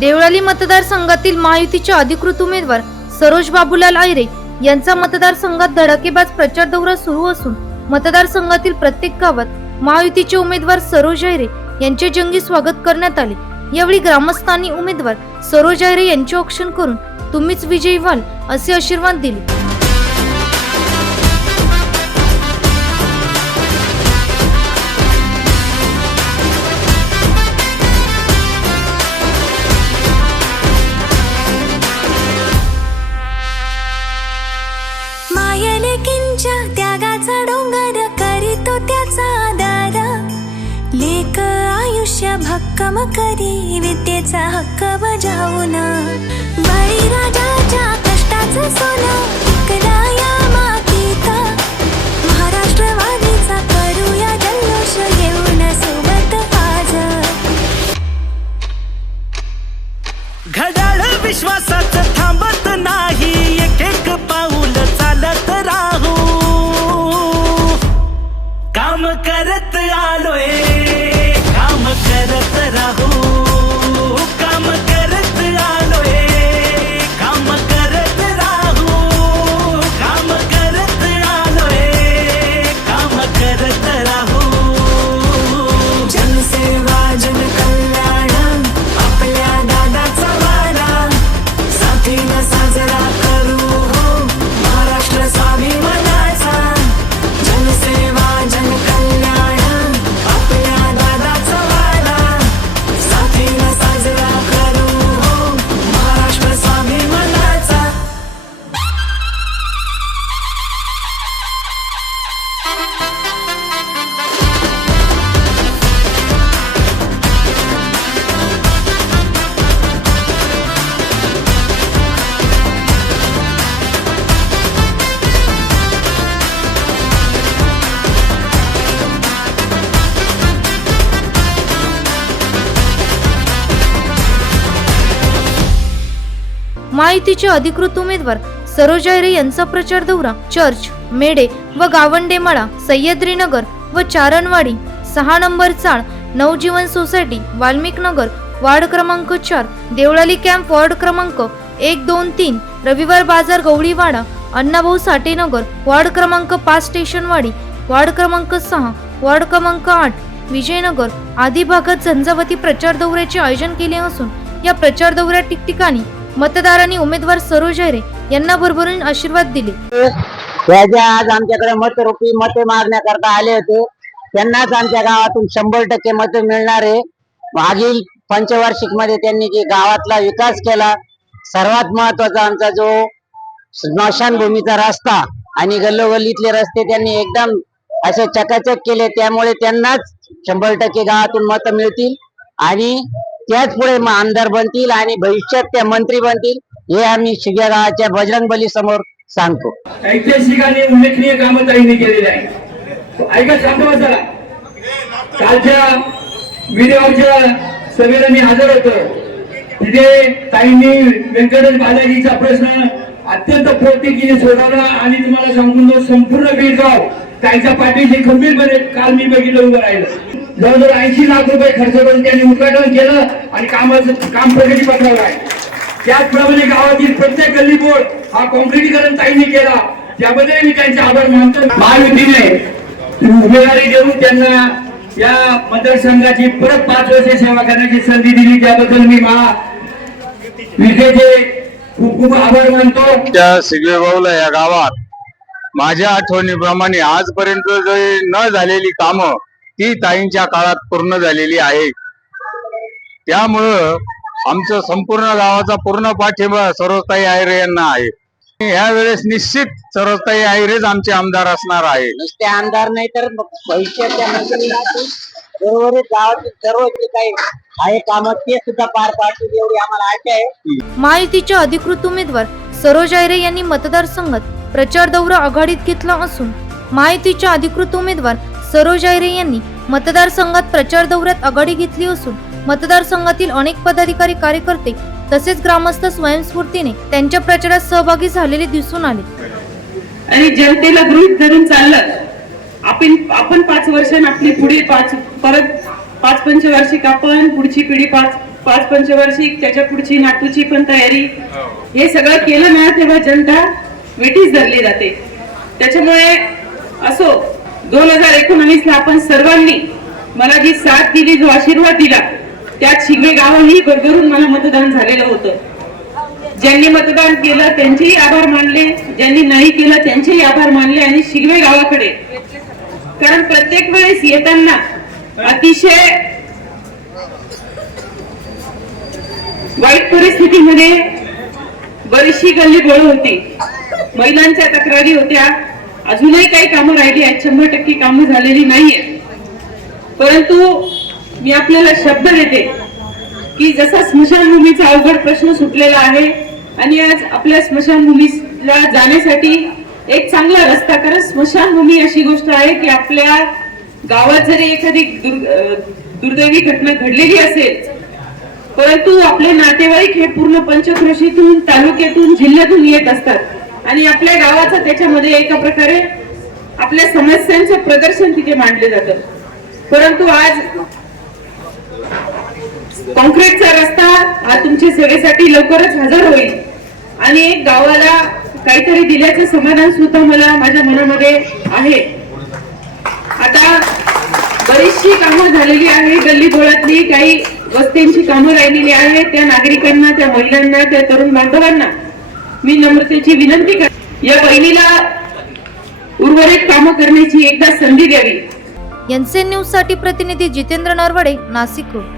देवळाली मतदारसंघातील महायुतीचे अधिकृत उमेदवार सरोज बाबूलाल आयरे यांचा मतदारसंघात धडाकेबाज प्रचार दौरा सुरू असून मतदारसंघातील प्रत्येक गावात महायुतीचे उमेदवार सरोज आयरे यांचे जंगी स्वागत करण्यात आले. यावेळी ग्रामस्थांनी उमेदवार सरोज आयरे यांचे औक्षण करून तुम्हीच विजयी व्हाल असे आशीर्वाद दिले. आयुष्य भक्कम करी विद्येचा हक्क बजावून. बळीराजाच्या कष्टाचं सोनं पिकला या मातीत. महाराष्ट्रवादीचा करूया जल्लोष घेऊन सोबत आज घड्याळ विश्वासाचं महायुतीचे अधिकृत उमेदवार सरोज आयरे यांचा प्रचार दौरा चर्च मेडे व गावंडेमाळा सह्याद्रीनगर व चारणवाडी सहा नंबर चाळ नवजीवन सोसायटी वाल्मिक नगर वार्ड क्रमांक चार देवळाली कॅम्प वॉर्ड क्रमांक एक दोन तीन रविवार बाजार गवळीवाडा अण्णाभाऊ साठेनगर वार्ड क्रमांक पाच स्टेशनवाडी वार्ड क्रमांक सहा वार्ड क्रमांक आठ विजयनगर आदी भागात झंझावती प्रचार दौऱ्याचे आयोजन केले असून या प्रचार दौऱ्यात ठिकठिकाणी मतदारांनी उमेदवार सरोज आयरे यांना भरभरून आशीर्वाद दिले. त्याच्या आज आमच्याकडे मतरूपी मते मागण्याकरता आले होते. त्यांनाच आमच्या गावातून शंभर टक्के मत मिळणार आहे. मागील पंचवार्षिकमध्ये त्यांनी जे गावातला विकास केला सर्वात महत्त्वाचा आमचा जो स्मशानभूमीचा रस्ता आणि गल्लोगल्लीतले रस्ते त्यांनी एकदम असे चकाचक केले त्यामुळे त्यांनाच शंभर टक्के गावातून मत मिळतील. आणि त्याच पुढे आमदार बनतील आणि भविष्यात त्या मंत्री बनतील हे आम्ही शिग्या गावाच्या बजरंग बली समोर सांगतो. ऐतिहासिक आणि उल्लेखनीय कामं ताईंनी केलेली आहे ऐका सांगतो बसा. कालच्या व्हिडिओच्या सभेला मी हजर होतो. तिथे ताईंनी व्यंकटेश बालाजीचा प्रश्न अत्यंत पौतिकीने सोडवला आणि तुम्हाला सांगून तो संपूर्ण बेळगाव त्यांच्या पाठीशी खंबीरपणे काल मी बघितलं उभं राहिलं. जवळजवळ ऐंशी लाख रुपये खर्च करून त्यांनी उद्घाटन केलं आणि कामाचं काम प्रगती पत्रावर आहे. त्याचप्रमाणे गावातील प्रत्येक गल्ली बोर्ड हा कॉन्क्रिटीकरण ताईंनी केला. त्याबद्दल मी त्यांचे आभार मानतो. महायुतीने उमेदवारी देऊन त्यांना या मतदारसंघाची परत पाच वर्ष सेवा करण्याची संधी दिली. त्याबद्दल मी महा विजेचे खूप खूप आभार मानतो. त्या सिगवेबाऊला या गावात माझ्या आठवणीप्रमाणे आजपर्यंत जे न झालेली कामं ती ताईंच्या काळात पूर्ण झालेली आहे. त्यामुळं आमचं संपूर्ण गावाचा पूर्ण पाठिंबा सरोजताई आयरे यांना आहे. ह्या वेळेस निश्चित सरोजताई आयरेच आमचे आमदार असणार आहे. नुसते आमदार नाही तर मग भविष्याच्या मंत्रीला ते बरोबरच गावातील सर्व जे काही आहे काम ते सुद्धा पार पाडतील एवढी आम्हाला आशा आहे. महायुतीचे अधिकृत उमेदवार सरोज आयरे यांनी मतदारसंघात प्रचार दौरा आघाडीत घेतला असून महायुतीच्या अधिकृत उमेदवार सरोज आयरे यांनी मतदारसंघात प्रचार दौऱ्यात आघाडी घेतली असून मतदारसंघातील अनेक पदाधिकारी कार्यकर्ते तसेच ग्रामस्थ स्वयंस्फूर्तीने त्यांच्या प्रचारात सहभागी झालेले दिसून आले. आणि जनतेला गृहीत धरून चाललं आपण आपण पाच वर्ष आपली पुढे पाच परत पाच पंचवार्षिक आपण पुढची पिढी पाच पाच पंचवार्षिक त्याच्या पुढची नाटूची पण तयारी. हे. सगळं केलं ना तेव्हा जनता वेटीस धरली जाते. त्याच्यामुळे असो दोन हजार एकोणवीस ला आपण सर्वांनी मला जी साथ दिली जो आशीर्वाद दिला त्यात शिगवे गावही भरभरून मला मतदान झालेलं होतं. ज्यांनी मतदान केलं त्यांचेही आभार मानले. ज्यांनी नाही केलं त्यांचेही आभार मानले आणि शिगवे गावाकडे कारण प्रत्येक वेळेस येताना अतिशय वाईट परिस्थितीमध्ये बरीचशी गल्ली गोळ होती. महिलांच्या तक्रारी होत्या. अजूनही काही कामं राहिली आहेत. शंभर टक्के कामं झालेली नाहीये. परंतु मी आपल्याला शब्द देते की जसा स्मशानभूमीचा अवघड प्रश्न सुटलेला आहे आणि आज आपल्या स्मशानभूमीला जाण्यासाठी एक चांगला रस्ता कारण स्मशानभूमी अशी गोष्ट आहे की आपल्या गावात जरी एखादी दुर्दैवी घटना घडलेली असेल परंतु आपले नातेवाईक हे पूर्ण पंचक्रोशीतून तालुक्यातून जिल्ह्यातून येत असतात. आणि आपल्या गावाचं त्याच्यामध्ये एका प्रकारे आपल्या समस्यांचं प्रदर्शन तिथे मांडले जातं. परंतु आज कॉन्क्रीटचा रस्ता हा तुमच्या सेवेसाठी लवकरच हजर होईल. काहीतरी दिल्याचं समाधान सुद्धा मला माझ्या मनामध्ये आहे. आता बरीचशी कामं झालेली आहे गल्ली बोळातली काही वस्त्यांची कामं राहिलेली आहे त्या नागरिकांना त्या महिलांना त्या तरुण बांधवांना मी नम्रतेची विनंती कर या बहिणीला उर्वरित कामं करण्याची एकदा संधी द्यावी. एनसीएन न्यूजसाठी प्रतिनिधी जितेंद्र नरवडे नाशिक रोड.